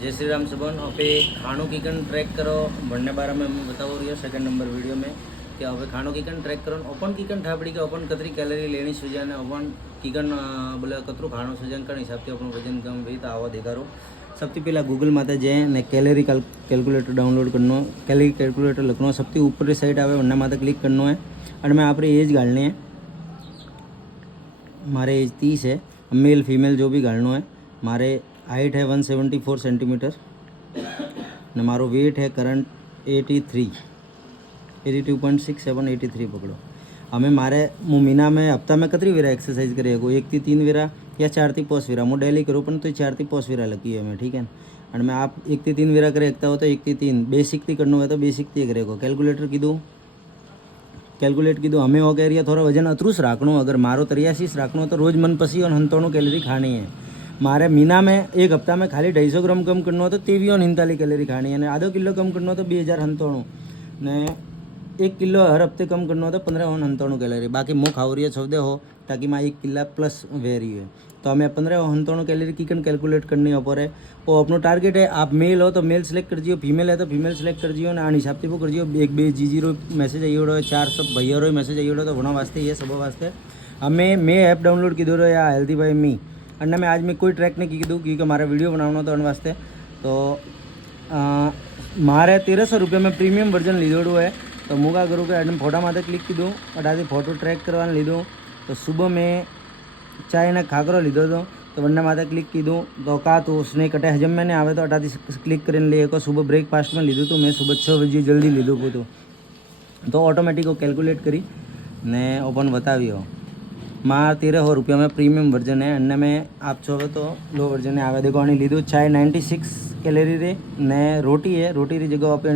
जय श्री राम सबन। पे खानों की कन ट्रैक करो बढ़ने बारे में मैं बताओ रही सेकंड नंबर वीडियो में कि હવે ખાણો કીકન ટ્રેક કરો ઓપન કીકન ઠાપડી કે ઓપન કતરી કેલરી લેनी સુજાને ઓપन કીકન બોલે કતરું ખાણું સજન કણ હિસાબથી આપણું વજન કમ ભાઈ તો આવો દેખારો सबसे पहला गूगल माता जाए ने कैलरी कैलकुलेटर डाउनलोड करना कैलरी कैलकुलेटर लखना सबसे ऊपर साइड आवे वरना माता क्लिक करना है और मैं अपनी एज गालनी है। मारे एज 30 है, मेल फीमेल जो भी गालना है। मारे हाइट है 174 सेंटीमीटर ने मारो वेट है करंट 82.67 पकड़ो। हमें मारे मु महीना में हफ्ता में कतरी वेरा एक्सरसाइज करे को 1 થી 3 वेरा या 4 થી 5 वेरा मैं डेली करूँ पण तो 4 થી 5 वेरा लगी है मैं ठीक है। और मैं आप 1 થી 3 वेरा करे एकता हो तो 1 થી 3 बेसिक थी करना है तो बेसिक थी करे को कैलकुलेटर कैलकुलेट कीधु हमें हो गया थोड़ा वजन अतरूस राखणो अगर मारो 83 राखणो तो रोज मन पसी और 97 कैलरी खानी है। मारे महीना में एक हफ्ता में खाली 250 ग्राम कम करना हो तो 2349 कैलरी खानी है। आधो किलो कम करना हो तो 2097 ने 1 किलो हर हफ्ते कम करना हो तो 1599 कैलरी। बाकी मुँह खावरिया छवदे हो ताकि मैं 1 किला प्लस वेरी है तो हमें 1599 कैलरी की कन कैलकुलेट करनी हो पड़े। वो अपनो टारगेट है आप मेल हो तो मेल सेलेक्ट कर जियो, फीमेल है तो फीमेल सेलेक्ट कर जियो। आनी हिसाब से वो कर जियो 1 2 जीरो मैसेज आई उड़ो 4 सब भैया रो मैसेज आई उड़ो तो घणा वास्ते ये सब वास्ते हमें मैं ऐप डाउनलोड कीधो रो या हेल्थी बाय मी अन्ना मैं आज मैं कोई ट्रैक नहीं कीधु क्योंकि मारा वीडियो बनावनो तो उन वास्ते तो मारे 1300 रुपये में प्रीमियम वर्जन लीधोड़ू है। तो मुगा करूँ कि एडम फोटा माथे क्लिक कीधु अटाથી फोटो ट्रेक करवाने लीधो। तो सुबह में चाय ने खाकरो लीधो तो वरना माथे क्लिक कीधु तो का तो उसने कटे हजम में नहीं आवे तो अटाથી क्लिक कर लिए को सुबह ब्रेकफास्ट में लीधु तो मैं सुबह 6 बजे जल्दी लीधु पोतो तो ऑटोमेटिक कैलकुलेट करी ने ओपन बतावियो। मां 1300 रुपया में प्रीमियम वर्जन है अन्य में आप चाहो तो लो वर्जन है आवे। देखो अणी लीधु चाय 96 कैलरी रे ने रोटी है रोटी री जगह आप